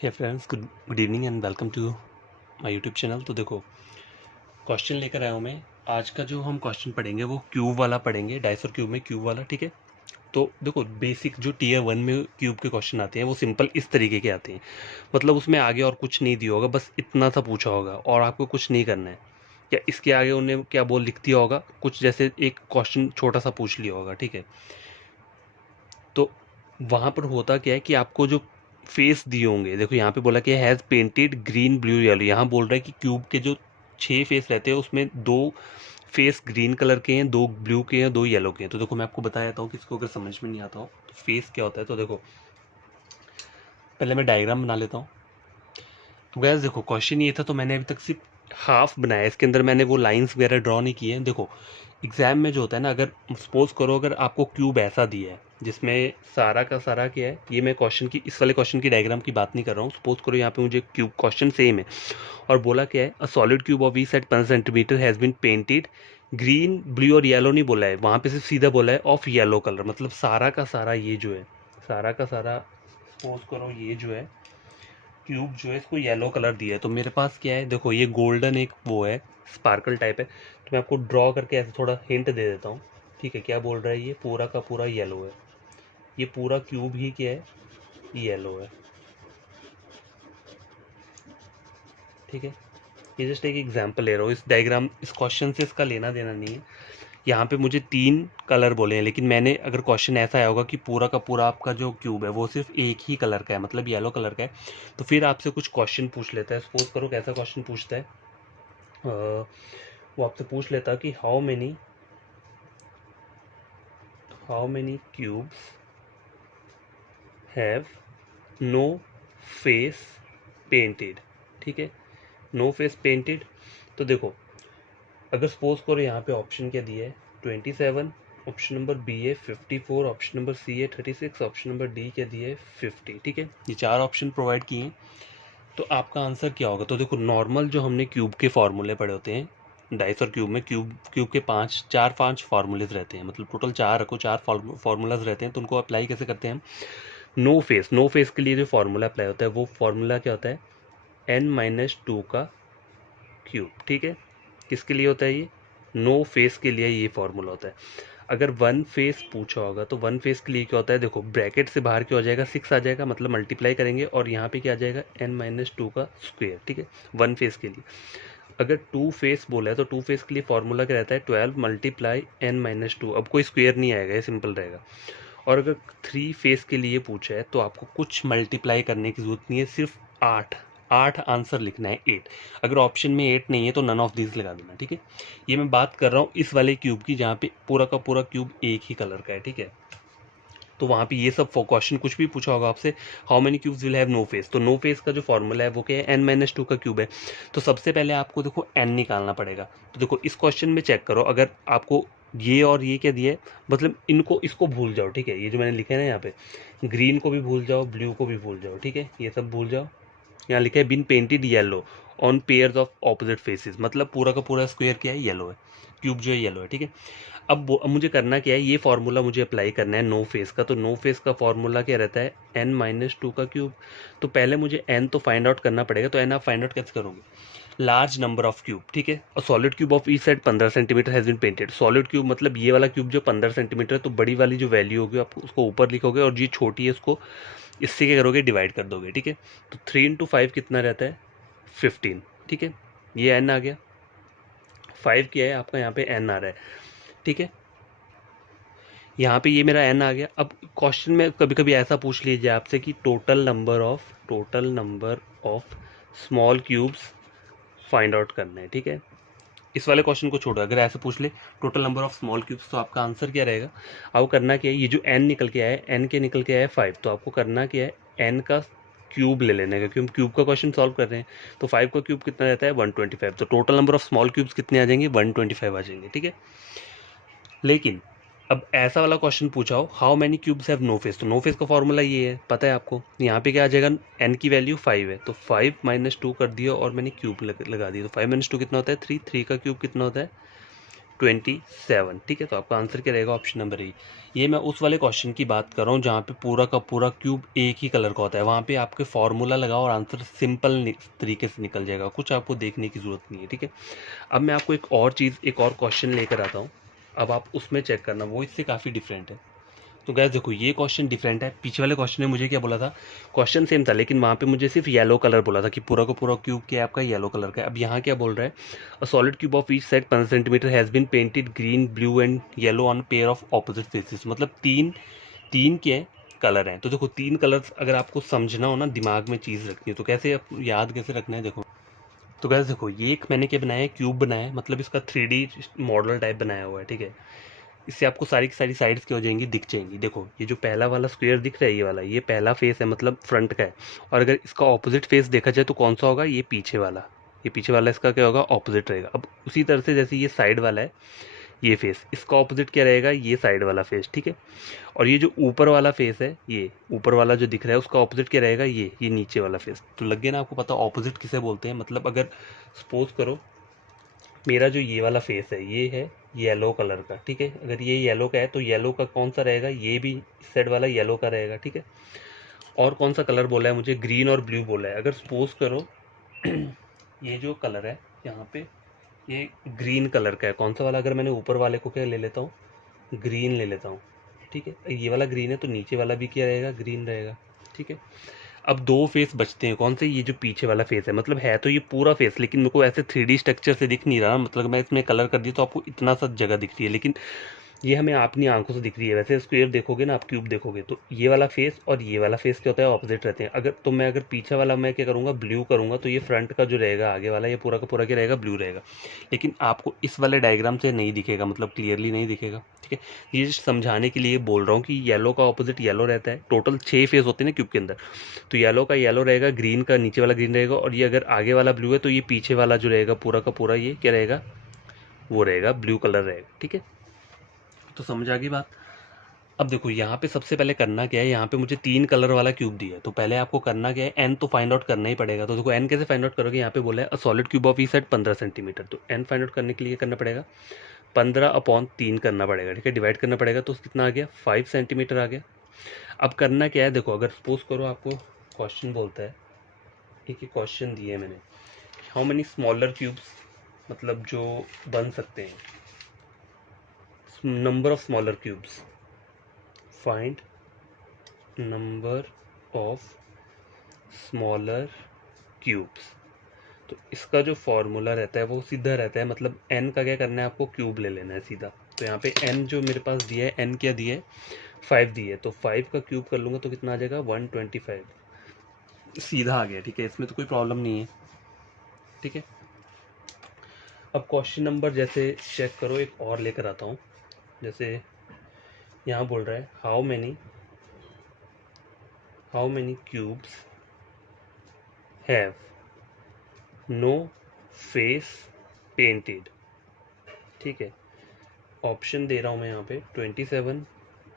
Hey friends, good evening and welcome to my YouTube channel. तो देखो, question लेकर आया हूँ मैं। आज का जो हम क्वेश्चन पढ़ेंगे वो क्यूब वाला पढ़ेंगे, डाइसर क्यूब में क्यूब वाला। ठीक है, तो देखो बेसिक जो टीयर 1 में क्यूब के क्वेश्चन आते हैं वो सिंपल इस तरीके के आते हैं। मतलब उसमें आगे और कुछ नहीं दिया होगा, बस इतना सा पूछा होगा और आपको कुछ नहीं करना है। या इसके आगे उन्हें क्या बोल लिख दिया होगा, कुछ जैसे एक क्वेश्चन छोटा सा पूछ लिया होगा। ठीक है, तो वहाँ पर होता क्या है कि आपको जो फेस दिए होंगे, देखो यहाँ पे बोला कि has painted green blue yellow. यहाँ बोल रहा है कि क्यूब के जो 6 फेस रहते हैं उसमें 2 फेस ग्रीन कलर के हैं, 2 ब्लू के हैं, 2 येलो के हैं। तो देखो मैं आपको बता देता हूँ कि इसको अगर समझ में नहीं आता हो तो फेस क्या होता है। तो देखो पहले मैं डायग्राम बना लेता हूँ। तो गैस देखो, क्वेश्चन ये था तो मैंने अभी तक सिर्फ हाफ बनाया, इसके अंदर मैंने वो लाइंस वगैरह ड्रॉ नहीं किए हैं। देखो एग्जाम में जो होता है ना, अगर सपोज करो अगर आपको क्यूब ऐसा दिया है जिसमें सारा का सारा क्या है, ये मैं क्वेश्चन की इस वाले क्वेश्चन की डायग्राम की बात नहीं कर रहा हूँ। सपोज करो यहाँ पे मुझे क्यूब क्वेश्चन सेम है और बोला क्या है, a solid cube of each side 5 centimetre has been painted green blue और येलो नहीं बोला है, वहाँ पे सिर्फ सीधा बोला है ऑफ येलो कलर। मतलब सारा का सारा ये जो है, सारा का सारा सपोज करो ये जो है क्यूब जो है इसको येलो कलर दिया है। तो मेरे पास क्या है, देखो ये गोल्डन एक वो है, स्पार्कल टाइप है। तो मैं आपको ड्रॉ करके ऐसे थोड़ा हिंट दे देता हूँ। ठीक है, क्या बोल रहा है, ये पूरा का पूरा येलो है। ये पूरा क्यूब ही क्या है, येलो है। ठीक है, ये जस्ट एक एग्जांपल ले रहा हूँ। इस डायग्राम इस क्वेश्चन से इसका लेना देना नहीं है। यहाँ पे मुझे 3 कलर बोले हैं, लेकिन मैंने अगर क्वेश्चन ऐसा आया होगा कि पूरा का पूरा आपका जो क्यूब है वो सिर्फ एक ही कलर का है, मतलब येलो कलर का है, तो फिर आपसे कुछ क्वेश्चन पूछ लेता है। सपोज करो कैसा क्वेश्चन पूछता है, वो आपसे पूछ लेता कि how many cubes have no face painted. ठीक है, नो फेस पेंटेड। तो देखो अगर सपोज करो यहाँ पे ऑप्शन क्या दिया है, 27, ऑप्शन नंबर बी है 54, ऑप्शन नंबर सी है 36, ऑप्शन नंबर डी क्या दिया है 50। ठीक है, ये 4 ऑप्शन प्रोवाइड किए हैं। तो आपका आंसर क्या होगा। तो देखो नॉर्मल जो हमने क्यूब के फॉर्मूले पढ़े होते हैं, डाइस और क्यूब में क्यूब क्यूब के 5 फार्मूलेज रहते हैं, मतलब टोटल 4 रखो, 4 फार्मूलाज रहते हैं। तो उनको अप्लाई कैसे करते हैं हम, नो फेस के लिए जो फार्मूला अप्लाई होता है वो फार्मूला क्या होता है, n-2 का क्यूब। ठीक है, किसके लिए होता है ये, नो फेस के लिए ये फार्मूला होता है। अगर वन फेस पूछा होगा तो वन फेस के लिए क्या होता है, देखो ब्रैकेट से बाहर क्या हो जाएगा, 6 आ जाएगा, मतलब मल्टीप्लाई करेंगे और यहाँ पे क्या आ जाएगा n-2 का स्क्वायर। ठीक है, वन फेस के लिए। अगर टू फेस बोला है तो टू फेस के लिए फॉर्मूला क्या रहता है, 12 मल्टीप्लाई n-2। अब कोई स्क्वायर नहीं आएगा, ये सिंपल रहेगा। और अगर 3 फेस के लिए पूछा है तो आपको कुछ मल्टीप्लाई करने की जरूरत नहीं है, सिर्फ 8 8 आंसर लिखना है, 8। अगर ऑप्शन में 8 नहीं है तो नन ऑफ दिस लगा देना। ठीक है, ये मैं बात कर रहा हूँ इस वाले क्यूब की जहाँ पे पूरा का पूरा क्यूब एक ही कलर का है। ठीक है, तो वहाँ पे ये सब क्वेश्चन कुछ भी पूछा होगा आपसे, how many cubes will have no face, तो नो फेस का जो फॉर्मूला है वो क्या है, n-2 का क्यूब है। तो सबसे पहले आपको देखो n निकालना पड़ेगा। तो देखो इस क्वेश्चन में चेक करो, अगर आपको ये और ये क्या दिया है, मतलब इनको इसको भूल जाओ। ठीक है, ये जो मैंने लिखा है ना यहाँ पे, ग्रीन को भी भूल जाओ, ब्लू को भी भूल जाओ। ठीक है, ये सब भूल जाओ। यहाँ लिखा है been painted yellow on pairs of opposite faces, मतलब पूरा का पूरा स्क्वायर क्या है, येलो है, क्यूब जो है येलो है। ठीक है, अब मुझे करना क्या है, ये फार्मूला मुझे अप्लाई करना है नो फेस का। तो नो फेस का फार्मूला क्या रहता है, n-2 का क्यूब। तो पहले मुझे n तो फाइंड आउट करना पड़ेगा, तो n आप फाइंड आउट कैसे करोगे, लार्ज नंबर ऑफ क्यूब। ठीक है, और solid cube of each side 15 centimetre has been painted. Solid cube मतलब ये वाला क्यूब जो 15 सेंटीमीटर है, तो बड़ी वाली जो वैल्यू होगी आप उसको ऊपर लिखोगे और ये छोटी है उसको इससे क्या करोगे, डिवाइड कर दोगे। ठीक है, तो 3 × 5 कितना रहता है, 15। ठीक है, ये n आ गया, 5 क्या है आपका यहाँ पे n आ रहा है। ठीक है, यहाँ पे ये मेरा n आ गया। अब क्वेश्चन में कभी कभी ऐसा पूछ लीजिए आपसे कि total number of small cubes find out करना है। ठीक है, इस वाले क्वेश्चन को छोड़ो, अगर ऐसे पूछ ले total number of small cubes, तो आपका आंसर क्या रहेगा। आपको करना क्या है, ये जो n निकल के आया है, n के निकल के आया है 5, तो आपको करना क्या है, n का क्यूब ले लेने का, क्योंकि हम क्यूब का क्वेश्चन सॉल्व कर रहे हैं। तो 5 का क्यूब कितना रहता है, 125। तो total number of small cubes कितने आ जाएंगे, 125 आ जाएंगे। ठीक है, लेकिन अब ऐसा वाला क्वेश्चन पूछा हो, how many cubes have no face, तो नो फेस का फॉर्मूला ये है, पता है आपको। यहाँ पे क्या आ जाएगा, n की वैल्यू 5 है, तो 5 - 2 कर दिया और मैंने क्यूब लगा दिया। तो 5 - 2 कितना होता है, 3। 3 का क्यूब कितना होता है, 27, ठीक है। तो आपका आंसर क्या रहेगा? Option number A. ये मैं उस वाले क्वेश्चन की बात कर रहा हूँ जहाँ पे पूरा का पूरा क्यूब एक ही कलर का होता है, वहाँ पे आपके फॉर्मूला लगाओ और आंसर सिंपल तरीके से निकल जाएगा, कुछ आपको देखने की ज़रूरत नहीं है, ठीक है। अब मैं आपको एक और चीज़, एक और क्वेश्चन लेकर आता हूँ, अब आप उसमें चेक करना, वो इससे काफ़ी डिफरेंट है। तो गैस देखो, ये क्वेश्चन डिफरेंट है। पीछे वाले क्वेश्चन ने मुझे क्या बोला था? क्वेश्चन सेम था, लेकिन वहाँ पे मुझे सिर्फ येलो कलर बोला था कि पूरा का पूरा क्यूब क्या है आपका येलो कलर का है। अब यहाँ क्या बोल रहा है? A solid cube of each side 15 centimetre has been painted green, blue and yellow on pair of opposite faces. मतलब तीन तीन क्या कलर हैं। तो देखो, तीन कलर अगर आपको समझना हो ना, दिमाग में चीज़ रखनी है, तो कैसे याद कैसे रखना है? देखो, तो गैस देखो, ये एक मैंने क्या बनाया है? क्यूब बनाया है, मतलब इसका 3D मॉडल टाइप बनाया हुआ है, ठीक है। इससे आपको सारी की सारी साइड्स क्या हो जाएंगी? दिख जाएंगी। देखो, ये जो पहला वाला स्क्वायर दिख रहा है, ये वाला, ये पहला फेस है, मतलब फ्रंट का है। और अगर इसका ऑपोजिट फेस देखा जाए तो कौन सा होगा? ये पीछे वाला। ये पीछे वाला इसका क्या होगा? ऑपोजिट रहेगा। अब उसी तरह से जैसे ये साइड वाला है, ये फेस, इसका ऑपोजिट क्या रहेगा? ये साइड वाला फेस, ठीक है। और ये जो ऊपर वाला फेस है, ये ऊपर वाला जो दिख रहा है, उसका ऑपोजिट क्या रहेगा? ये नीचे वाला फेस। तो लग गया ना आपको पता ऑपोजिट किसे बोलते हैं? मतलब अगर सपोज करो मेरा जो ये वाला फेस है, ये है येलो कलर का, ठीक है। अगर ये येलो का है तो येलो का कौन सा रहेगा? ये भी इस साइड वाला येलो का रहेगा, ठीक है। और कौन सा कलर बोला है मुझे? ग्रीन और ब्लू बोला है। अगर सपोज करो ये जो कलर है यहाँ पे, ये ग्रीन कलर का है, कौन सा वाला? अगर मैंने ऊपर वाले को क्या ले लेता हूँ? ग्रीन ले लेता हूँ, ठीक है। ये वाला ग्रीन है तो नीचे वाला भी क्या रहेगा? ग्रीन रहेगा, ठीक है। अब दो फेस बचते हैं, कौन से? ये जो पीछे वाला फेस है, मतलब है तो ये पूरा फेस, लेकिन मेरे को ऐसे 3D स्ट्रक्चर से दिख नहीं रहा, मतलब मैं इसमें कलर कर दी तो आपको इतना सा जगह दिख रही है, लेकिन ये हमें अपनी आंखों से दिख रही है। वैसे स्क्वायर देखोगे ना आप, क्यूब देखोगे, तो ये वाला फेस और ये वाला फेस क्या होता है? ऑपोजिट रहते हैं। अगर तो मैं अगर पीछे वाला मैं क्या करूँगा? ब्लू करूँगा, तो ये फ्रंट का जो रहेगा, आगे वाला, ये पूरा का पूरा क्या रहेगा? ब्लू रहेगा। लेकिन आपको इस वाले डायग्राम से नहीं दिखेगा, मतलब क्लियरली नहीं दिखेगा, ठीक है। ये समझाने के लिए बोल रहा हूँ कि येलो का ऑपोजिट येलो रहता है। टोटल 6 फेस होते हैं ना क्यूब के अंदर, तो येलो का येलो रहेगा, ग्रीन का नीचे वाला ग्रीन रहेगा, और ये अगर आगे वाला ब्लू है तो ये पीछे वाला जो रहेगा पूरा का पूरा ये क्या रहेगा? वो रहेगा ब्लू कलर रहेगा, ठीक है। तो समझ आ गई बात? अब देखो, यहाँ पे सबसे पहले करना क्या है? यहाँ पे मुझे 3 कलर वाला क्यूब दिया है, तो पहले आपको करना क्या है? एन तो फाइंड आउट करना ही पड़ेगा। तो देखो, एन कैसे फाइंड आउट करोगे? यहाँ पे बोला है a solid cube of E side 15 centimetre, तो एन फाइंड आउट करने के लिए करना पड़ेगा 15/3 करना पड़ेगा, ठीक है। डिवाइड करना पड़ेगा, तो कितना आ गया? 5 सेंटीमीटर आ गया। अब करना क्या है? देखो, अगर सपोज करो आपको क्वेश्चन बोलता है, एक ही क्वेश्चन दिए है मैंने, हाउ मेनी स्मॉलर क्यूब्स, मतलब जो बन सकते हैं, number of smaller cubes, find number of smaller cubes. तो इसका जो फॉर्मूला रहता है वो सीधा रहता है, मतलब n का क्या करना है? आपको क्यूब ले लेना है सीधा। तो यहाँ पे n जो मेरे पास दिया है, n क्या दिया है? 5 दिया है, तो 5 का क्यूब कर लूँगा तो कितना आ जाएगा? 125, सीधा आ गया, ठीक है। इसमें तो कोई प्रॉब्लम नहीं है, ठीक है। अब क्वेश्चन नंबर जैसे चेक करो, एक और लेकर आता हूँ। जैसे यहाँ बोल रहा है how many cubes have no face painted, ठीक है। ऑप्शन दे रहा हूँ मैं यहाँ पे 27,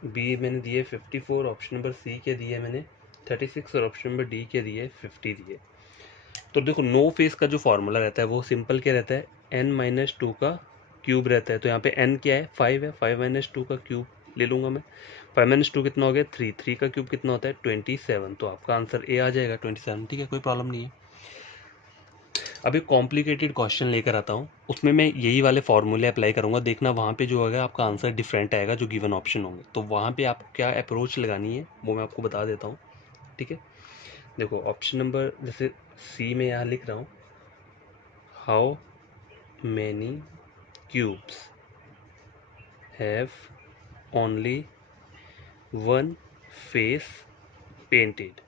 बी मैंने दिए 54, ऑप्शन नंबर सी के दिए मैंने 36, और ऑप्शन नंबर डी के दिए 50 दिए। तो देखो, नो फेस का जो फॉर्मूला रहता है वो सिंपल क्या रहता है? n-2 का क्यूब रहता है। तो यहाँ पे n क्या है? 5 है, 5-2 का क्यूब ले लूँगा मैं। 5-2 कितना हो गया? 3, 3 का क्यूब कितना होता है? 27। तो आपका आंसर ए आ जाएगा 27, ठीक है, कोई प्रॉब्लम नहीं है। अब एक कॉम्प्लिकेटेड क्वेश्चन लेकर आता हूँ, उसमें मैं यही वाले फॉर्मूले अप्लाई करूँगा। देखना वहाँ पे जो होगा आपका आंसर डिफरेंट आएगा, जो गिवन ऑप्शन होंगे। तो वहाँ पे आपको क्या अप्रोच लगानी है वो मैं आपको बता देता हूँ, ठीक है। देखो, ऑप्शन नंबर जैसे सी में यहाँ लिख रहा हूँ, how many cubes have only one face painted,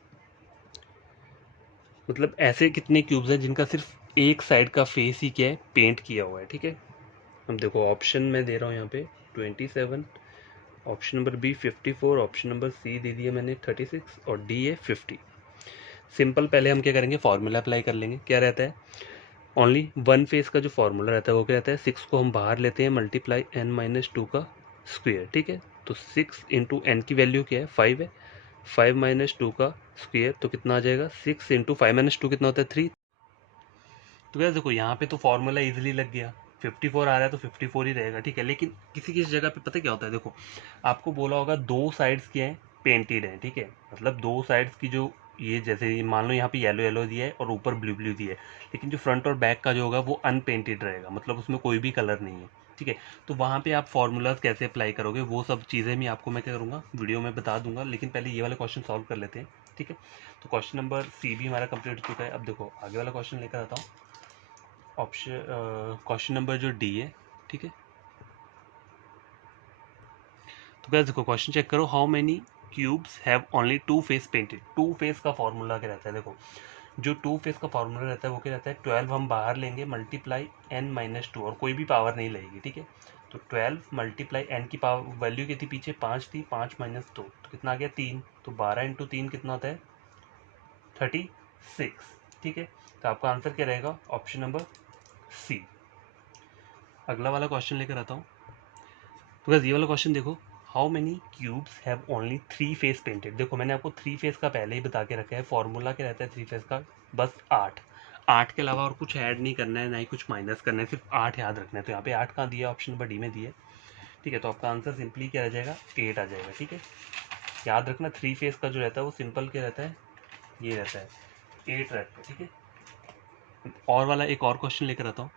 मतलब ऐसे कितने क्यूब्स हैं जिनका सिर्फ एक साइड का फेस ही क्या है? पेंट किया हुआ है, ठीक है। अब देखो, ऑप्शन मैं दे रहा हूँ यहाँ पे 27, option number B 54, option number C दे दिया मैंने 36, और डी है 50। सिंपल, पहले हम क्या करेंगे? फॉर्मूला अप्लाई कर लेंगे। क्या रहता है? ओनली वन फेस का जो फॉर्मूला रहता है वो क्या रहता है? 6 को हम बाहर लेते हैं, मल्टीप्लाई n-2 का स्क्वेयर, ठीक है। तो 6 इंटू एन की वैल्यू क्या है? 5 है, 5-2 का स्क्वेयर, तो कितना आ जाएगा? 6 इंटू 5-2 कितना होता है? 3। तो क्या देखो, यहाँ पे तो फॉर्मूला इजीली लग गया। 54 आ रहा है तो 54 ही रहेगा, ठीक है। लेकिन किसी किसी जगह पे पता क्या होता है, देखो आपको बोला होगा दो साइड्स क्या हैं, पेंटेड हैं, ठीक है। मतलब दो साइड्स की जो ये जैसे मान लो यहाँ पे येलो येलो दिया है और ऊपर ब्लू ब्लू दिया है, लेकिन जो फ्रंट और बैक का जो होगा वो अनपेंटेड रहेगा, मतलब उसमें कोई भी कलर नहीं है, ठीक है। तो वहाँ पे आप फॉर्मूलाज कैसे अप्लाई करोगे वो सब चीज़ें भी आपको मैं क्या करूँगा वीडियो में बता दूंगा, लेकिन पहले ये वाले क्वेश्चन सॉल्व कर लेते हैं, ठीक है। तो क्वेश्चन नंबर सी भी हमारा कंप्लीट हो चुका है। अब देखो आगे वाला क्वेश्चन लेकर आता हूँ, ऑप्शन क्वेश्चन नंबर जो डी है, ठीक है। तो गाइस देखो क्वेश्चन चेक करो, how many cubes have only two face painted. Two face का फॉर्मूला क्या रहता है, देखो जो टू फेस का फॉर्मूला रहता है वो क्या रहता है, 12 हम बाहर लेंगे मल्टीप्लाई n-2 और कोई भी पावर नहीं लगेगी, ठीक है। तो 12 मल्टीप्लाई n की पावर वैल्यू क्या थी पीछे 5 थी, 5 माइनस 2 तो कितना आ गया 3, तो 12 इंटू 3 कितना होता है 36, ठीक है। तो आपका आंसर क्या रहेगा, ऑप्शन नंबर सी। अगला वाला क्वेश्चन लेकर आता हूँ। तो गाइस ये वाला क्वेश्चन देखो, how many cubes have only three phase painted. देखो मैंने आपको थ्री फेस का पहले ही बता के रखा है, फॉर्मूला क्या रहता है थ्री फेस का, बस 8। 8 के अलावा और कुछ ऐड नहीं करना है, ना ही कुछ माइनस करना है, सिर्फ 8 याद रखना है। तो यहाँ पे 8 कहाँ दिया, ऑप्शन नंबर डी में दिया है, ठीक है। तो आपका आंसर सिंपली क्या आ जाएगा, 8 आ जाएगा, ठीक है। याद रखना थ्री फेस का जो रहता है वो सिंपल क्या रहता है, ये रहता है 8 रहता है, ठीक है। और वाला एक और क्वेश्चन लेकर आता हूँ।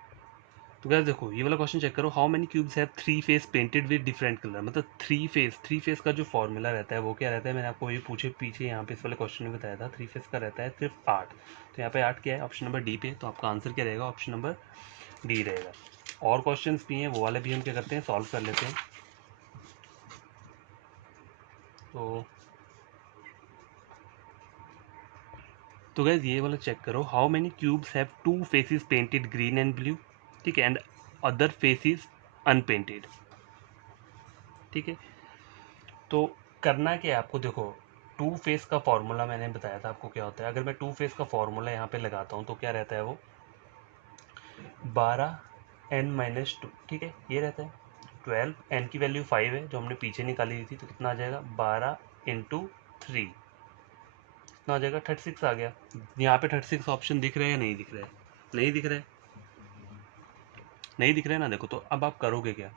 तो गाइस देखो ये वाला क्वेश्चन चेक करो, how many cubes have three phase painted with different colour. मतलब थ्री फेस का जो फॉर्मूला रहता है वो क्या रहता है, मैंने आपको ये पूछे पीछे यहाँ पे इस वाले क्वेश्चन में बताया था, थ्री फेस का रहता है सिर्फ 8। तो यहाँ पे 8 क्या है, ऑप्शन नंबर डी पे। तो आपका आंसर क्या रहेगा, ऑप्शन नंबर डी रहेगा। और क्वेश्चन भी हैं वो वाले भी हम क्या करते हैं सॉल्व कर लेते हैं। तो गाइस ये वाला चेक करो, how many cubes have two faces painted green and blue, ठीक है, एंड अदर फेसेस अनपेंटेड, ठीक है। तो करना क्या है आपको, देखो टू फेस का फॉर्मूला मैंने बताया था आपको क्या होता है। अगर मैं टू फेस का फॉर्मूला यहाँ पे लगाता हूँ तो क्या रहता है वो 12n-2, ठीक है, ये रहता है 12, n की वैल्यू 5 है जो हमने पीछे निकाली थी, तो कितना आ जाएगा 12 इंटू 3, कितना आ जाएगा 36 आ गया। यहाँ पे 36 ऑप्शन दिख रहे हैं या नहीं दिख रहे हैं, नहीं दिख रहे, नहीं दिख रहे ना। देखो तो अब आप करोगे क्या,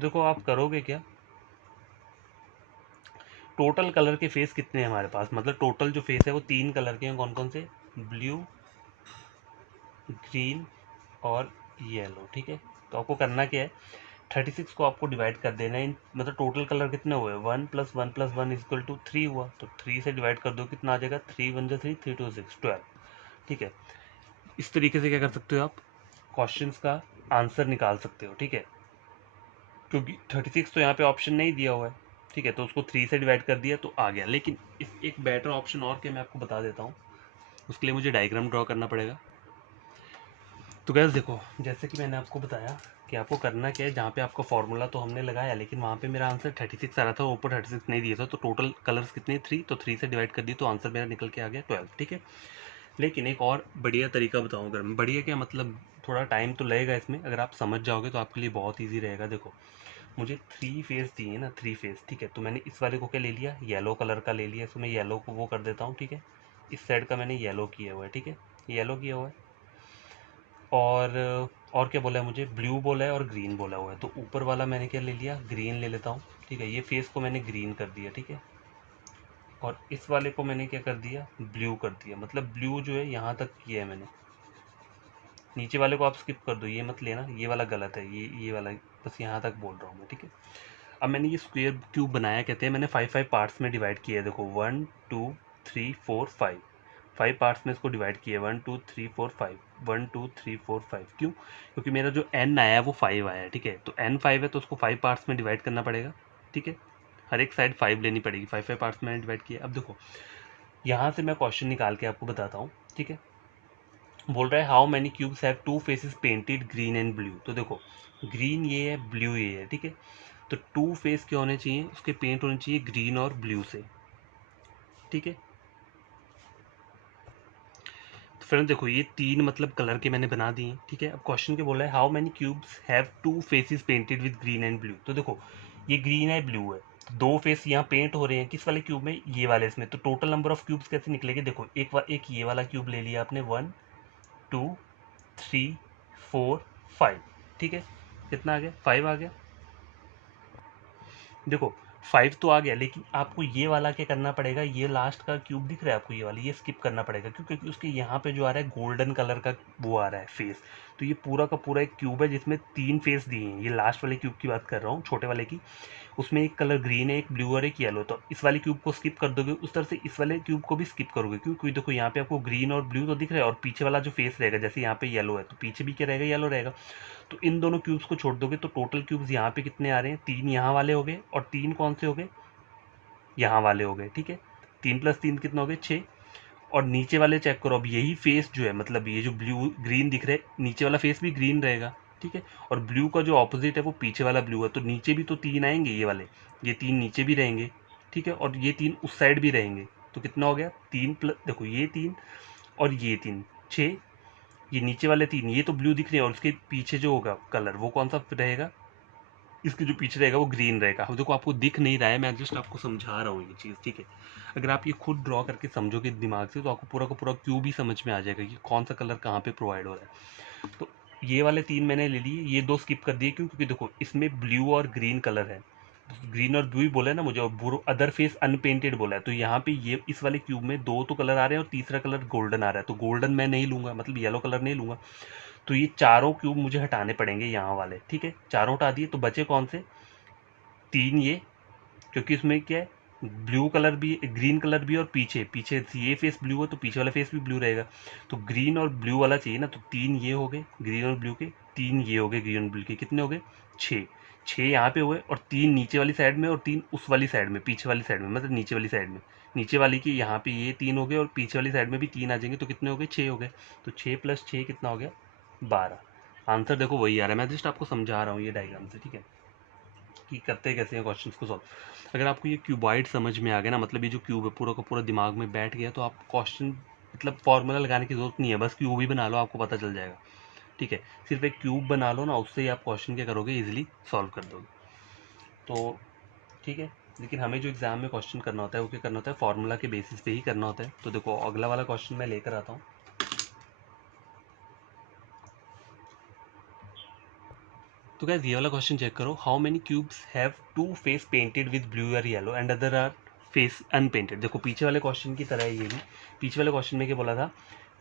देखो आप करोगे क्या, टोटल कलर के फेस कितने हैं हमारे पास, मतलब टोटल जो फेस है वो 3 कलर के हैं, कौन कौन से, ब्लू, ग्रीन और येलो, ठीक है। तो आपको करना क्या है, 36 को आपको डिवाइड कर देना है, मतलब टोटल कलर कितने हुए, 1 + 1 + 1 = 3 हुआ, तो 3 से डिवाइड कर दो कितना आ जाएगा, 3 × 1 = 3, 3 × 2 = 6, 12, ठीक है। इस तरीके से क्या कर सकते हो आप क्वेश्चंस का आंसर निकाल सकते हो, ठीक है। क्योंकि 36 तो यहाँ पे ऑप्शन नहीं दिया हुआ है, ठीक है, तो उसको 3 से डिवाइड कर दिया तो आ गया। लेकिन इस एक बेटर ऑप्शन और क्या मैं आपको बता देता हूँ, उसके लिए मुझे डायग्राम ड्रॉ करना पड़ेगा। तो गैस देखो जैसे कि मैंने आपको बताया कि आपको करना क्या है, जहाँ पे आपका फॉर्मूला तो हमने लगाया लेकिन वहाँ पे मेरा आंसर 36 आ रहा था, ऊपर 36 नहीं दिया था, तो टोटल कलर्स कितने 3, तो 3 से डिवाइड कर दी तो आंसर मेरा निकल के आ गया 12, ठीक है। लेकिन एक और बढ़िया तरीका बताऊँ, अगर बढ़िया क्या मतलब थोड़ा टाइम तो लगेगा इसमें, अगर आप समझ जाओगे तो आपके लिए बहुत ईजी रहेगा। देखो मुझे थ्री फेस दिए ना, थ्री फेस, ठीक है, तो मैंने इस वाले को क्या ले लिया, येलो कलर का ले लिया, इसको मैं येलो को वो कर देता हूँ, ठीक है। इस साइड का मैंने येलो किया हुआ है, ठीक है, येलो किया हुआ है। और क्या बोला है मुझे, ब्लू बोला है और ग्रीन बोला हुआ है, तो ऊपर वाला मैंने क्या ले लिया, ग्रीन ले लेता हूँ, ठीक है। ये फेस को मैंने ग्रीन कर दिया, ठीक है, और इस वाले को मैंने क्या कर दिया, ब्लू कर दिया। मतलब ब्लू जो है यहाँ तक किया है मैंने, नीचे वाले को आप स्किप कर दो, ये मत लेना, ये वाला गलत है, ये वाला बस यहाँ तक बोल रहा हूँ मैं, ठीक है। अब मैंने ये स्क्वायर क्यूब बनाया, कहते हैं मैंने 5 पार्ट्स में डिवाइड किया है। देखो 1 2 3 4 5, 5 पार्ट्स में इसको डिवाइड किया, 1 2 3 4 5, 1 2 3 4 5। क्यों, क्योंकि मेरा जो n आया है वो 5 आया है, ठीक है। तो n 5 है तो उसको 5 पार्ट्स में डिवाइड करना पड़ेगा, ठीक है। हर एक साइड 5 लेनी पड़ेगी, 5 पार्ट्स में डिवाइड किया। अब देखो यहाँ से मैं क्वेश्चन निकाल के आपको बताता हूँ, ठीक है। बोल रहा है how many cubes have two faces painted green and blue. तो देखो ग्रीन ये है, ब्लू ये है, ठीक है। तो टू फेस क्या होने चाहिए, उसके पेंट होने चाहिए ग्रीन और ब्लू से, ठीक है। तो फ्रेंड देखो ये 3 मतलब कलर के मैंने बना दिए, ठीक है। अब क्वेश्चन क्या बोला है, how many cubes have two faces painted with green and blue. तो देखो ये ग्रीन है, ब्लू है, दो फेस यहाँ पेंट हो रहे हैं किस वाले क्यूब में, ये वाले इसमें। तो टोटल नंबर ऑफ क्यूब्स कैसे निकलेंगे, देखो एक ये वाला क्यूब ले लिया आपने 1 2 3 4 5, ठीक है। कितना आ गया? 5 आ गया। देखो 5 तो आ गया, लेकिन आपको ये वाला क्या करना पड़ेगा, ये लास्ट का क्यूब दिख रहा है आपको, ये वाला, ये स्किप करना पड़ेगा, क्योंकि उसके यहाँ पे जो आ रहा है गोल्डन कलर का वो आ रहा है फेस। तो ये पूरा का पूरा एक क्यूब है जिसमें 3 फेस दिए हैं। ये लास्ट वाले क्यूब की बात कर रहा हूँ, छोटे वाले की। उसमें एक कलर ग्रीन है, एक ब्लू और एक येलो। तो इस वाले क्यूब को स्किप कर दोगे, उस तरह से इस वाले क्यूब को भी स्किप करोगे। क्यों? क्योंकि देखो यहाँ पे आपको ग्रीन और ब्लू तो दिख रहा है, और पीछे वाला जो फेस रहेगा, जैसे यहाँ पे येलो है तो पीछे भी क्या रहेगा? येलो रहेगा। तो इन दोनों क्यूब्स को छोड़ दोगे तो टोटल क्यूब्स यहाँ पे कितने आ रहे हैं? 3 यहाँ वाले हो गए, और 3 कौन से हो गए? यहाँ वाले हो गए, ठीक है। 3 + 3 कितना हो गए? 6। और नीचे वाले चेक करो, अब यही फेस जो है, मतलब ये जो ब्लू ग्रीन दिख रहे हैं, नीचे वाला फेस भी ग्रीन रहेगा, ठीक है। और ब्लू का जो ऑपोजिट है वो पीछे वाला ब्लू है, तो नीचे भी तो 3 आएंगे ये वाले, ये 3 नीचे भी रहेंगे, ठीक है। और ये 3 उस साइड भी रहेंगे। तो कितना हो गया? 3 प्लस, देखो ये 3 और ये 3, 6। ये नीचे वाले 3, ये तो ब्लू दिख रहे हैं, और उसके पीछे जो होगा कलर वो कौन सा रहेगा? इसके जो पीछे रहेगा वो ग्रीन रहेगा। अब देखो आपको दिख नहीं रहा है, मैं जस्ट आपको समझा रहा हूँ ये चीज़, ठीक है। अगर आप ये खुद ड्रॉ करके समझोगे दिमाग से, तो आपको पूरा का पूरा क्यूब ही समझ में आ जाएगा कि कौन सा कलर कहाँ पे प्रोवाइड हो रहा है। तो ये वाले 3 मैंने ले लिए, ये 2 स्किप कर दिए। क्यों? क्योंकि देखो इसमें ब्लू और ग्रीन कलर है, ग्रीन और ब्लू ही बोला है ना मुझे, और अदर फेस अनपेंटेड बोला है। तो यहाँ पे ये इस वाले क्यूब में 2 तो कलर आ रहे हैं और तीसरा कलर गोल्डन आ रहा है, तो गोल्डन मैं नहीं लूंगा, मतलब येलो कलर नहीं लूंगा। तो ये चारों क्यूब मुझे हटाने पड़ेंगे यहाँ वाले, ठीक है। चारों हटा दिए, तो बचे कौन से? 3 ये, क्योंकि इसमें क्या है, ब्लू कलर भी, ग्रीन कलर भी, और पीछे पीछे ये फेस ब्लू है तो पीछे वाला फेस भी ब्लू रहेगा। तो ग्रीन और ब्लू वाला चाहिए ना, तो 3 ये हो गए ग्रीन और ब्लू के, 3 ये हो गए ग्रीन और ब्लू के। कितने हो गए? 6। 6 यहाँ पे हुए, और 3 नीचे वाली साइड में, और 3 उस वाली साइड में, पीछे वाली साइड में, मतलब नीचे वाली साइड में। नीचे वाली की यहाँ पे ये 3 हो गए, और पीछे वाली साइड में भी 3 आ जाएंगे, तो कितने हो गए? 6 हो गए। तो 6 + 6 कितना हो गया? 12। आंसर देखो वही आ रहा है, मैं जस्ट आपको समझा रहा हूँ ये डायग्राम से, ठीक है, कि करते कैसे हैं क्वेश्चन को सॉल्व। अगर आपको ये क्यूबॉइड समझ में आ गया ना, मतलब ये जो क्यूब है पूरा का पूरा दिमाग में बैठ गया, तो आप क्वेश्चन मतलब फॉर्मूला लगाने की जरूरत नहीं है, बस क्यूब ही बना लो, आपको पता चल जाएगा, ठीक है। सिर्फ एक क्यूब बना लो ना, उससे ही आप क्वेश्चन क्या करोगे? इजीली सॉल्व कर दोगे। तो ठीक है, लेकिन हमें जो एग्जाम में क्वेश्चन करना होता है वो क्या करना होता है? फॉर्मूला के बेसिस पे ही करना होता है। तो देखो अगला वाला क्वेश्चन मैं लेकर आता हूँ। तो गाइस ये वाला क्वेश्चन चेक करो, how many cubes have 2 face painted with blue और yellow and other are face unpainted. देखो पीछे वाले क्वेश्चन की तरह है ये भी। पीछे वाले क्वेश्चन में क्या बोला था?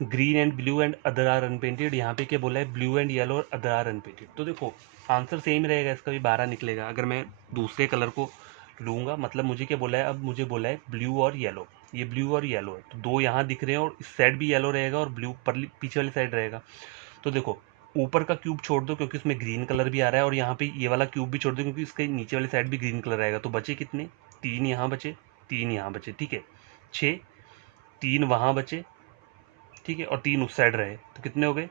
Green and blue and other are unpainted. यहाँ पे क्या बोला है? ब्लू एंड येलो और अदर आर अनपेंटेड। तो देखो आंसर सेम रहेगा, इसका भी 12 निकलेगा। अगर मैं दूसरे कलर को लूँगा, मतलब मुझे क्या बोला है? अब मुझे बोला है ब्लू और येलो, ये ब्लू और येलो है, तो 2 यहाँ दिख रहे हैं, और इस साइड भी येलो रहेगा और ब्लू पर पीछे वाली साइड रहेगा। तो देखो ऊपर का क्यूब छोड़ दो, क्योंकि उसमें ग्रीन कलर भी आ रहा है, और यहाँ पे ये वाला क्यूब भी छोड़ दो, क्योंकि इसके नीचे वाली साइड भी ग्रीन कलर आएगा। तो बचे कितने? 3 यहाँ बचे, 3 यहाँ बचे, ठीक है। 6, 3 वहाँ बचे, ठीक है, और 3 उस साइड रहे, तो कितने हो गए?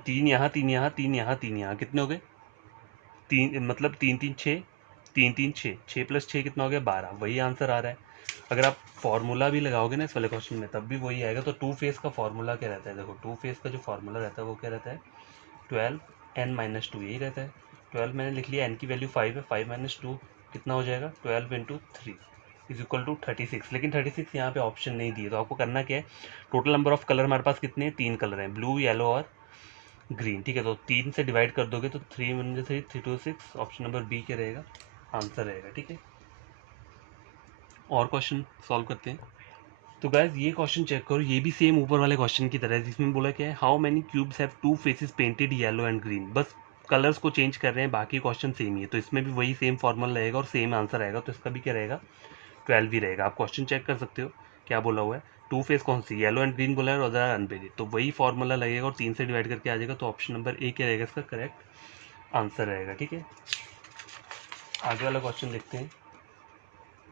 3 यहाँ, 3 यहाँ, 3 यहाँ, 3 यहाँ, कितने हो गए? 3 मतलब 3 3 6, 3 3 6, 6 + 6 कितना हो गया? 12। वही आंसर आ रहा है। अगर आप फॉर्मूला भी लगाओगे ना इस वाले क्वेश्चन में, तब भी वही आएगा। तो टू फेस का फॉर्मूला क्या रहता है? देखो टू फेस का जो फॉर्मूला रहता है वो क्या रहता है? 12n - 2, यही रहता है। 12 मैंने लिख लिया, n की वैल्यू 5 है, 5 - 2 कितना हो जाएगा? 12 × 3 = 36। लेकिन 36 यहाँ पे ऑप्शन नहीं दिए, तो आपको करना क्या है? टोटल नंबर ऑफ कलर हमारे पास कितने हैं? 3 कलर हैं, ब्लू येलो और ग्रीन, ठीक है। तो 3 से डिवाइड कर दोगे तो 3 × 3 3 2 6, ऑप्शन नंबर बी क्या रहेगा? आंसर रहेगा, ठीक है। और क्वेश्चन सॉल्व करते हैं। तो गाइज ये क्वेश्चन चेक करो, ये भी सेम ऊपर वाले क्वेश्चन की तरह है, जिसमें बोला क्या है? How many cubes have 2 faces painted yellow and green. बस कलर्स को चेंज कर रहे हैं, बाकी क्वेश्चन सेम ही है। तो इसमें भी वही सेम फॉर्मूला रहेगा और सेम आंसर आएगा, तो इसका भी क्या रहेगा? 12 ही रहेगा। आप क्वेश्चन चेक कर सकते हो क्या बोला हुआ है। 2 फेस कौन सी? येलो एंड ग्रीन बोला है, और अदर अनपेंटेड, तो वही फॉर्मूला लगेगा और 3 से डिवाइड करके आ जाएगा। तो ऑप्शन नंबर ए क्या रहेगा? इसका करेक्ट आंसर रहेगा, ठीक है। आगे वाला क्वेश्चन देखते हैं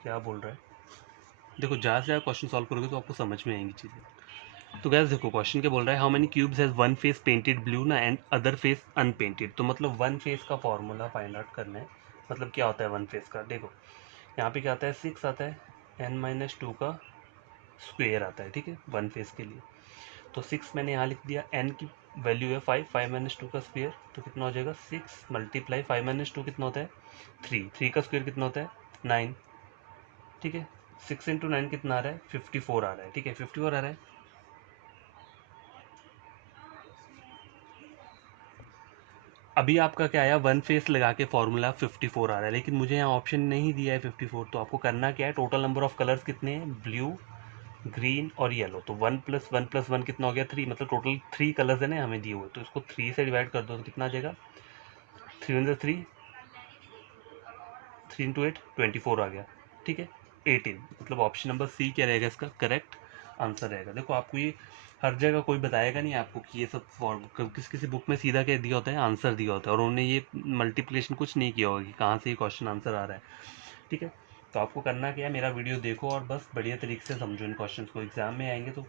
क्या बोल रहा है। देखो ज़्यादा से ज़्यादा क्वेश्चन सॉल्व करोगे तो आपको समझ में आएंगी चीज़ें। तो गैस देखो क्वेश्चन क्या बोल रहा है? How many cubes has one face painted blue ना एंड अदर फेस अनपेंटेड। तो मतलब वन फेस का फॉर्मूला फाइंड आउट करना है। मतलब क्या होता है वन फेस का? देखो यहाँ पे क्या आता है? 6 आता है, n - 2 का स्क्वेयर आता है, ठीक है, वन फेस के लिए। तो 6 मैंने यहाँ लिख दिया, n की वैल्यू है 5, 5 - 2 का स्क्वेयर, तो कितना हो जाएगा? 6 × 5 - 2 कितना होता है? 3, 3 का स्क्वेयर कितना होता है? 9, ठीक है। 6 × 9 कितना आ रहा है? 54 आ रहा है, ठीक है, 54 आ रहा है। अभी आपका क्या आया, वन फेस लगा के फॉर्मूला 54 आ रहा है, लेकिन मुझे यहाँ ऑप्शन नहीं दिया है 54। तो आपको करना क्या है, टोटल नंबर ऑफ कलर्स कितने हैं, ब्लू, ग्रीन और येलो। तो 1 + 1 + 1 कितना हो गया, 3, मतलब टोटल 3 कलर्स है ना हमें दिए हुए। तो इसको 3 से डिवाइड कर दो तो कितना आ जाएगा, 3 × 3, 3 × 8 24 आ गया, ठीक है, 18। मतलब ऑप्शन नंबर सी क्या रहेगा, इसका करेक्ट आंसर रहेगा। देखो आपको ये हर जगह कोई बताएगा नहीं आपको कि ये सब फॉर्म, किसी बुक में सीधा क्या दिया होता है, आंसर दिया होता है, और उन्होंने ये मल्टीप्लिकेशन कुछ नहीं किया होगा कि कहाँ से ये क्वेश्चन आंसर आ रहा है, ठीक है। तो आपको करना क्या है, मेरा वीडियो देखो और बस बढ़िया तरीके से समझो इन क्वेश्चन को। एग्जाम में आएंगे तो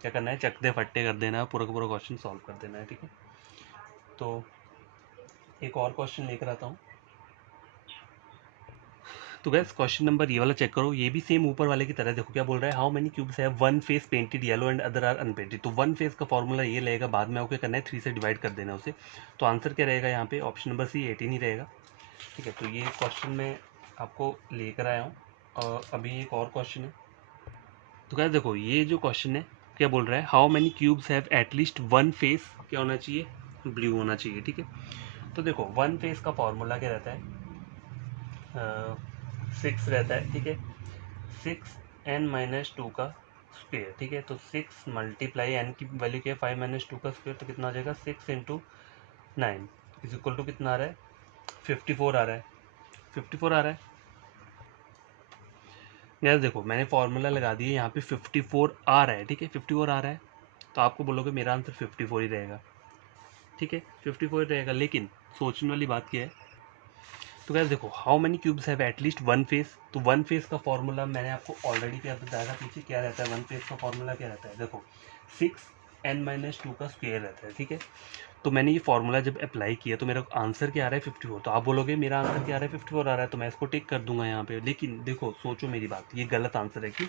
क्या करना है, चक दे फट्टे कर देना है, पूरा का पूरा क्वेश्चन सॉल्व कर देना है, ठीक है। तो एक और क्वेश्चन लेकर आता हूँ। तो गैस क्वेश्चन नंबर ये वाला चेक करो, ये भी सेम ऊपर वाले की तरह। देखो क्या बोल रहा है, how many cubes have one face painted yellow and other are unpainted. तो वन फेस का फॉर्मूला ये रहेगा, बाद में आपको क्या करना है, 3 से डिवाइड कर देना उसे। तो आंसर क्या रहेगा यहाँ पे, ऑप्शन नंबर सी 18 ही रहेगा, ठीक है। तो ये क्वेश्चन मैं आपको लेकर आया हूँ। और अभी एक और क्वेश्चन है। तो क्या देखो, ये जो क्वेश्चन है क्या बोल रहा है, how many cubes have at least one face क्या होना चाहिए, ब्लू होना चाहिए, ठीक है। तो देखो वन फेस का फॉर्मूला क्या रहता है, 6 रहता है, ठीक है। 6n - 2 का स्क्वेयर, ठीक है। तो 6 × n की वैल्यू क्या है, 5 - 2 का स्क्वेयर। तो कितना आ जाएगा, 6 × 9 = कितना आ रहा है, 54 आ रहा है, 54 आ रहा है। यार देखो मैंने फॉर्मूला लगा दिया, यहाँ पे 54 आ रहा है, ठीक है, 54 आ रहा है। तो आपको बोलोगे मेरा आंसर 54 ही रहेगा, ठीक है, 54 ही रहेगा। लेकिन सोचने वाली बात क्या है, तो गाइस देखो, how many cubes have at least one face. तो वन फेस का फॉर्मूला मैंने आपको ऑलरेडी क्या बताया था पीछे, क्या रहता है वन फेस का फॉर्मूला, क्या रहता है, देखो 6n - 2 का स्क्वायर रहता है, ठीक है। तो मैंने ये फॉर्मूला जब अप्लाई किया तो मेरा आंसर क्या आ रहा है, 54। तो आप बोलोगे मेरा आंसर क्या आ रहा है, 54 आ रहा है, तो मैं इसको टिक कर दूंगा यहाँ पे। लेकिन देखो सोचो मेरी बात, ये गलत आंसर है, क्यों,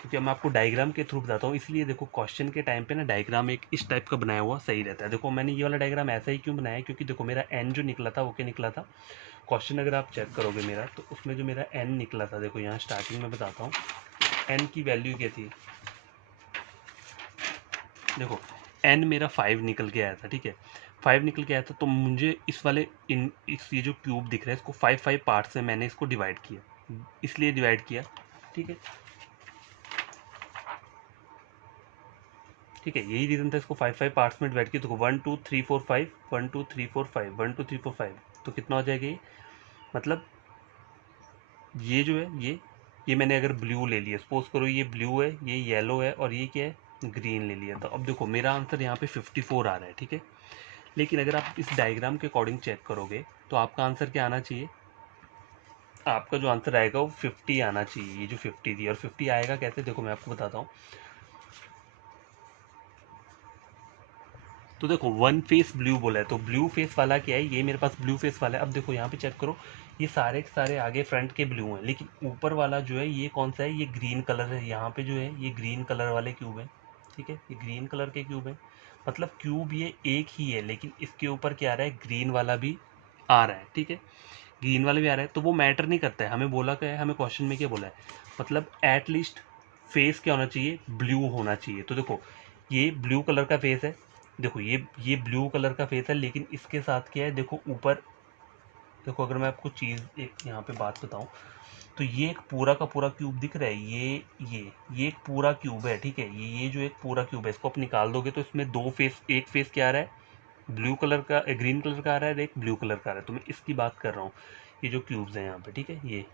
क्योंकि मैं आपको डायग्राम के थ्रू बताता हूँ। इसलिए देखो क्वेश्चन के टाइम पे ना डायग्राम एक इस टाइप का बनाया हुआ सही रहता है। देखो मैंने ये वाला डायग्राम ऐसा ही क्यों बनाया है, क्योंकि देखो मेरा एन जो निकला था वो क्या निकला था, क्वेश्चन अगर आप चेक करोगे मेरा, तो उसमें जो मेरा एन निकला था, देखो यहाँ स्टार्टिंग में बताता हूँ, एन की वैल्यू क्या थी, देखो एन मेरा 5 निकल के आया था, ठीक है, 5 निकल के आया था। तो मुझे इस वाले इस ये जो क्यूब दिख रहा है इसको 5 पार्ट्स में मैंने इसको डिवाइड किया, इसलिए डिवाइड किया, ठीक है, ठीक है, यही रीज़न था, इसको 5 पार्ट्स में डिवाइड किया। तो 1 2 3 4 5, 1 2 3 4 5, 1 2 3 4 5, तो कितना हो जाएगा ये, मतलब ये जो है ये मैंने अगर ब्लू ले लिया, सपोज करो ये ब्लू है, ये येलो है और ये क्या है, ग्रीन ले लिया। तो अब देखो मेरा आंसर यहाँ पे 54 आ रहा है, ठीक है। लेकिन अगर आप इस डायग्राम के अकॉर्डिंग चेक करोगे तो आपका आंसर क्या आना चाहिए, आपका जो आंसर आएगा वो 50 आना चाहिए। ये जो 50 थी, और 50 आएगा कैसे, देखो मैं आपको बताता हूँ। तो देखो वन फेस ब्लू बोला है, तो ब्लू फेस वाला क्या है, ये मेरे पास ब्लू फेस वाला है। अब देखो यहाँ पे चेक करो, ये सारे के सारे आगे फ्रंट के ब्लू हैं, लेकिन ऊपर वाला जो है ये कौन सा है, ये ग्रीन कलर है। यहाँ पे जो है ये ग्रीन कलर वाले क्यूब है, ठीक है, ये ग्रीन कलर के क्यूब है। मतलब क्यूब ये एक ही है, लेकिन इसके ऊपर क्या आ रहा है, ग्रीन वाला भी आ रहा है, ठीक है, ग्रीन वाला भी आ रहा है। तो वो मैटर नहीं करता है, हमें बोला क्या है, हमें क्वेश्चन में क्या बोला है, मतलब एटलीस्ट फेस क्या होना चाहिए, ब्लू होना चाहिए। तो देखो ये ब्लू कलर का फेस है, देखो ये ब्लू कलर का फेस है, लेकिन इसके साथ क्या है, देखो ऊपर, देखो अगर मैं आपको चीज़ एक यहाँ पे बात बताऊँ, तो ये एक पूरा का पूरा क्यूब दिख रहा है, ये एक पूरा क्यूब है, ठीक है, ये जो एक पूरा क्यूब है, इसको आप निकाल दोगे तो इसमें दो फेस, एक फेस क्या आ रहा है, ब्लू कलर का, ग्रीन कलर का आ रहा है, एक ब्लू कलर का आ रहा है। तो मैं इसकी बात कर रहा हूँ, ये जो क्यूब्स हैं यहाँ पे, ठीक है, ये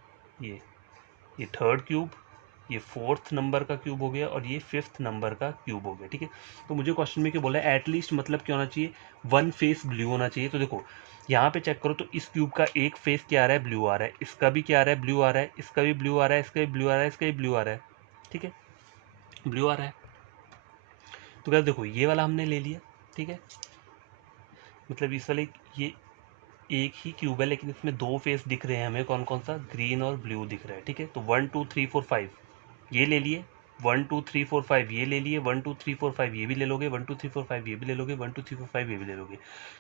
ये थर्ड क्यूब, ये फोर्थ नंबर का क्यूब हो गया, और ये फिफ्थ नंबर का क्यूब हो गया, ठीक है। तो मुझे क्वेश्चन में क्या बोला है, एटलीस्ट मतलब क्या होना चाहिए, वन फेस ब्लू होना चाहिए। तो देखो यहाँ पे चेक करो, तो इस क्यूब का एक फेस क्या आ रहा है, ब्लू आ रहा है, इसका भी क्या आ रहा है, ब्लू आ रहा है, इसका भी ब्लू आ रहा है, इसका भी ब्लू आ रहा है, इसका भी ब्लू आ रहा है, ठीक है, ब्लू आ रहा है। तो क्या देखो ये वाला हमने ले लिया, ठीक है, मतलब इस वाले ये एक ही क्यूब है, लेकिन इसमें दो फेस दिख रहे हैं हमें, कौन कौन सा, ग्रीन और ब्लू दिख रहा है, ठीक है। तो 1 2 3 4 5 ये ले लिए, 1 2 3 4 5 ये ले लिए, 1 2 3 4 5 ये भी ले लोगे, 1 2 3 4 5 ये भी ले लोगे, 1 2 3 4 5 ये भी ले लोगे।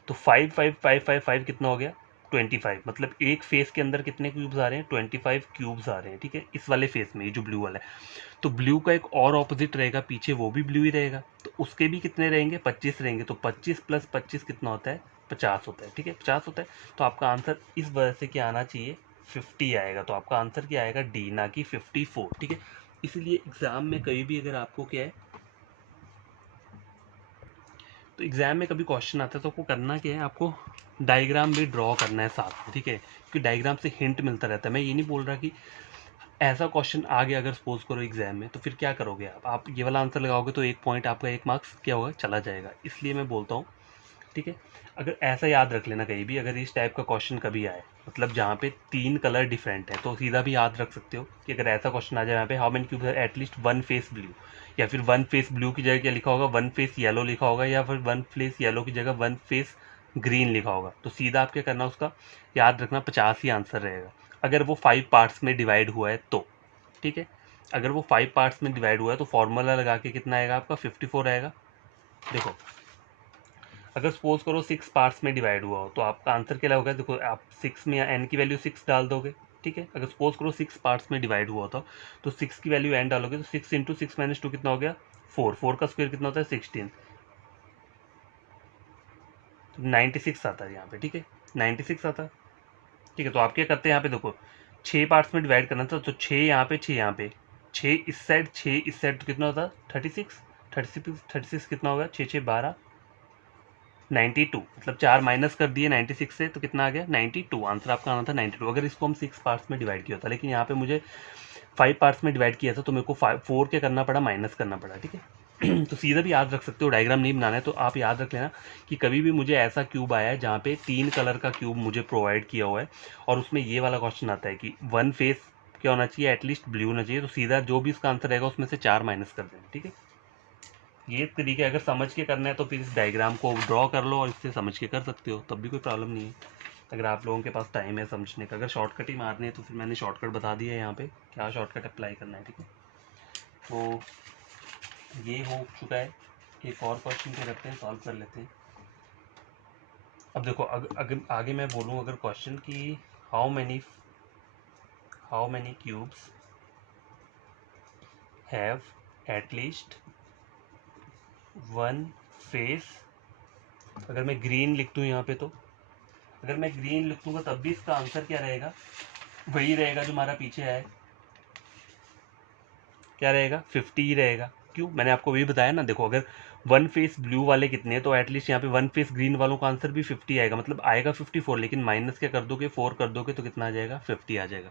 तो 5 5 5 5 5 कितना हो गया, 25। मतलब एक फेस के अंदर कितने क्यूब्स आ रहे हैं, 25 क्यूब्स आ रहे हैं, ठीक है, इस वाले फेस में, ये जो ब्लू वाला है। तो ब्लू का एक और ऑपोजिट रहेगा पीछे, वो भी ब्लू ही रहेगा, तो उसके भी कितने रहेंगे, 25 रहेंगे। तो 25 + 25 कितना होता है, 50 होता है, ठीक है, 50 होता है। तो आपका आंसर इस वजह से क्या आना चाहिए, 50 आएगा। तो आपका आंसर क्या आएगा, डी, ना कि 54, ठीक है। इसलिए एग्जाम में कभी भी अगर आपको क्या है, तो एग्जाम में कभी क्वेश्चन आता है तो आपको करना क्या है, आपको डायग्राम भी ड्रॉ करना है साथ में, ठीक है, क्योंकि डायग्राम से हिंट मिलता रहता है। मैं ये नहीं बोल रहा कि ऐसा क्वेश्चन आ गया अगर सपोज करो एग्जाम में, तो फिर क्या करोगे आप ये वाला आंसर लगाओगे तो 1 पॉइंट आपका 1 मार्क्स क्या होगा, चला जाएगा। इसलिए मैं बोलता हूँ, ठीक है, अगर ऐसा याद रख लेना कहीं भी, अगर इस टाइप का क्वेश्चन कभी आए, मतलब जहाँ पे 3 कलर डिफरेंट है, तो सीधा भी याद रख सकते हो कि अगर ऐसा क्वेश्चन आ जाए यहाँ पे, हाउ मेनी क्यूब्स है एटलीस्ट वन फेस ब्लू, या फिर वन फेस ब्लू की जगह क्या लिखा होगा, वन फेस येलो लिखा होगा, या फिर वन फेस येलो की जगह वन फेस ग्रीन लिखा होगा। तो सीधा आप क्या करना, उसका याद रखना 50 ही आंसर रहेगा, अगर वो 5 पार्ट्स में डिवाइड हुआ है तो, ठीक है। अगर वो 5 पार्ट्स में डिवाइड हुआ है तो फॉर्मूला लगा के कितना आएगा आपका, 54 आएगा। देखो अगर सपोज करो 6 पार्ट्स में डिवाइड हुआ हो तो आपका आंसर क्या होगा, देखो आप 6 में एन की वैल्यू 6 डाल दोगे, ठीक है। अगर सपोज करो 6 पार्ट्स में डिवाइड हुआ था तो 6 की वैल्यू एन डालोगे, तो 6 इंटू 6 माइनस 2 कितना हो गया, 4, 4 का स्क्वायर कितना होता है 16, तो 96 आता है यहाँ पे, ठीक है, 96 आता है, ठीक है। तो आप क्या करते हैं यहाँ पे, देखो 6 पार्ट्स में डिवाइड करना था, तो 6 यहाँ पे, 6 यहाँ पे, 6 इस साइड, 6 इस साइड, तो कितना होता है 36, 36 कितना होगा, 6 6 12, 92, मतलब 4 माइनस कर दिए 96 से, तो कितना आ गया 92, आंसर आपका आना था 92। अगर इसको हम 6 पार्ट्स में डिवाइड किया होता, लेकिन यहाँ पे मुझे 5 पार्ट्स में डिवाइड किया था, तो मेरे को 4 क्या करना पड़ा, माइनस करना पड़ा, ठीक है। तो सीधा भी याद रख सकते हो, डायग्राम नहीं बनाना है तो आप याद रख लेना कि कभी भी मुझे ऐसा क्यूब आया है जहाँ पे 3 कलर का क्यूब मुझे प्रोवाइड किया हुआ है, और उसमें ये वाला क्वेश्चन आता है कि वन फेस क्या होना चाहिए, एटलीस्ट ब्लू होना चाहिए, तो सीधा जो भी इसका आंसर रहेगा उसमें से 4 माइनस कर देना, ठीक है। ये तरीके अगर समझ के करना है तो फिर इस डायग्राम को ड्रॉ कर लो और इससे समझ के कर सकते हो, तब भी कोई प्रॉब्लम नहीं है, अगर आप लोगों के पास टाइम है समझने का। अगर शॉर्टकट ही मारने है तो फिर मैंने शॉर्टकट बता दिया है यहाँ पे, क्या शॉर्टकट अप्लाई करना है, ठीक है। तो ये हो चुका है, एक और क्वेश्चन पे करते हैं, सॉल्व कर लेते हैं। अब देखो अगर आगे मैं बोलूँ अगर क्वेश्चन की how many cubes have at least one face, अगर मैं ग्रीन लिख दूँ यहाँ पे, तो अगर मैं ग्रीन लिख दूंगा तब भी इसका आंसर क्या रहेगा, वही रहेगा जो हमारा पीछे है, क्या रहेगा 50 ही रहेगा। क्यों, मैंने आपको वही बताया ना। देखो अगर वन फेस ब्लू वाले कितने हैं, तो एटलीस्ट यहाँ पे वन फेस ग्रीन वालों का आंसर भी 50 आएगा, मतलब आएगा 54, लेकिन माइनस क्या कर दोगे, 4 कर दोगे तो कितना आ जाएगा, 50 आ जाएगा।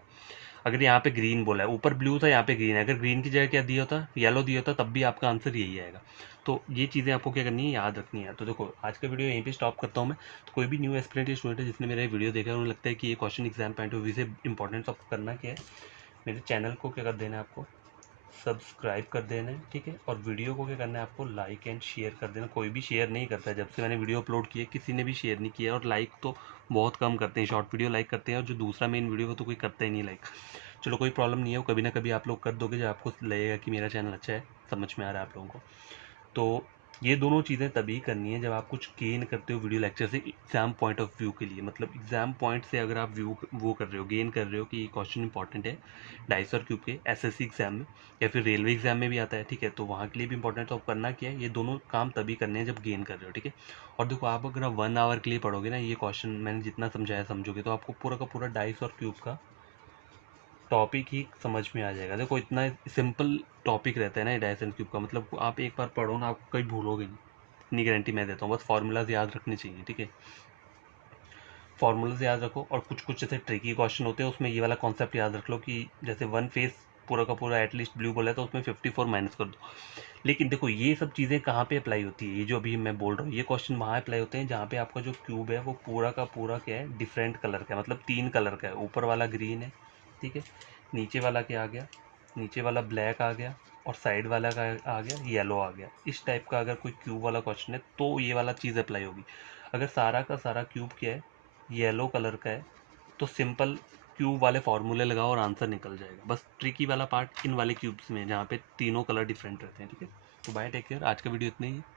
अगर यहाँ पे ग्रीन बोला है, ऊपर ब्लू था यहाँ पे ग्रीन है, अगर ग्रीन की जगह क्या दिया होता, येलो दिया होता, तब भी आपका आंसर यही आएगा। तो ये चीज़ें आपको क्या करनी है, याद रखनी है। तो देखो आज का वीडियो यहीं पे स्टॉप करता हूँ मैं। तो कोई भी न्यू एस्पिरेंट या स्टूडेंट है जिसने मेरा वीडियो देखा है, उन्हें लगता है कि ये question exam point of view से इंपॉर्टेंट, आपको करना क्या है, मेरे चैनल को क्या कर देना है, आपको सब्सक्राइब कर देना है, ठीक है। और वीडियो को क्या करना है, आपको लाइक एंड शेयर कर देना। कोई भी शेयर नहीं करता है, जब से मैंने वीडियो अपलोड किया किसी ने भी शेयर नहीं किया, और लाइक तो बहुत कम करते हैं, शॉर्ट वीडियो लाइक करते हैं, और जो दूसरा मेन वीडियो वो तो कोई करता ही नहीं लाइक। चलो कोई प्रॉब्लम नहीं है, वो कभी ना कभी आप लोग कर दोगे जब आपको लगेगा कि मेरा चैनल अच्छा है, समझ में आ रहा है आप लोगों को। तो ये दोनों चीज़ें तभी करनी है जब आप कुछ गेन करते हो वीडियो लेक्चर से एग्जाम पॉइंट ऑफ व्यू के लिए, मतलब एग्जाम पॉइंट से अगर आप व्यू वो कर रहे हो, गेन कर रहे हो कि ये क्वेश्चन इंपॉर्टेंट है 250 क्यूब के एसएससी एग्जाम में, या फिर रेलवे एग्जाम में भी आता है, ठीक है, तो वहाँ के लिए भी इंपॉर्टेंट। तो आप करना क्या है, ये दोनों काम तभी करने हैं जब गेन कर रहे हो, ठीक है। और देखो आप अगर 1 आवर के लिए पढ़ोगे ना, ये क्वेश्चन मैंने जितना समझाया समझोगे, तो आपको पूरा का पूरा 250 क्यूब का टॉपिक ही समझ में आ जाएगा। देखो इतना सिंपल टॉपिक रहता है ना 250 क्यूब का, मतलब आप एक बार पढ़ो ना, आपको कहीं भूलोगे नहीं, इतनी गारंटी मैं देता हूँ। बस फार्मूलाज याद रखने चाहिए, ठीक है, फार्मूलाज याद रखो। और कुछ कुछ जैसे ट्रिकी क्वेश्चन होते हैं उसमें ये वाला कॉन्सेप्ट याद रख लो कि जैसे वन फेस पूरा का पूरा एटलीस्ट ब्लू बोला है तो उसमें 54 माइनस कर दो। लेकिन देखो ये सब चीज़ें कहाँ पे अप्लाई होती है, ये जो अभी मैं बोल रहा हूँ ये क्वेश्चन वहाँ अप्लाई होते हैं जहाँ पे आपका जो क्यूब है वो पूरा का पूरा क्या है, डिफरेंट कलर का है, मतलब 3 कलर का है। ऊपर वाला ग्रीन है, ठीक है, नीचे वाला क्या आ गया, नीचे वाला ब्लैक आ गया, और साइड वाला का आ गया येलो आ गया। इस टाइप का अगर कोई क्यूब वाला क्वेश्चन है तो ये वाला चीज़ अप्लाई होगी। अगर सारा का सारा क्यूब क्या है, येलो कलर का है, तो सिंपल क्यूब वाले फार्मूले लगाओ और आंसर निकल जाएगा। बस ट्रिकी वाला पार्ट इन वाले क्यूब्स में जहाँ पे तीनों कलर डिफरेंट रहते हैं, ठीक है। तो बाय, टेक केयर, आज का वीडियो इतना ही है।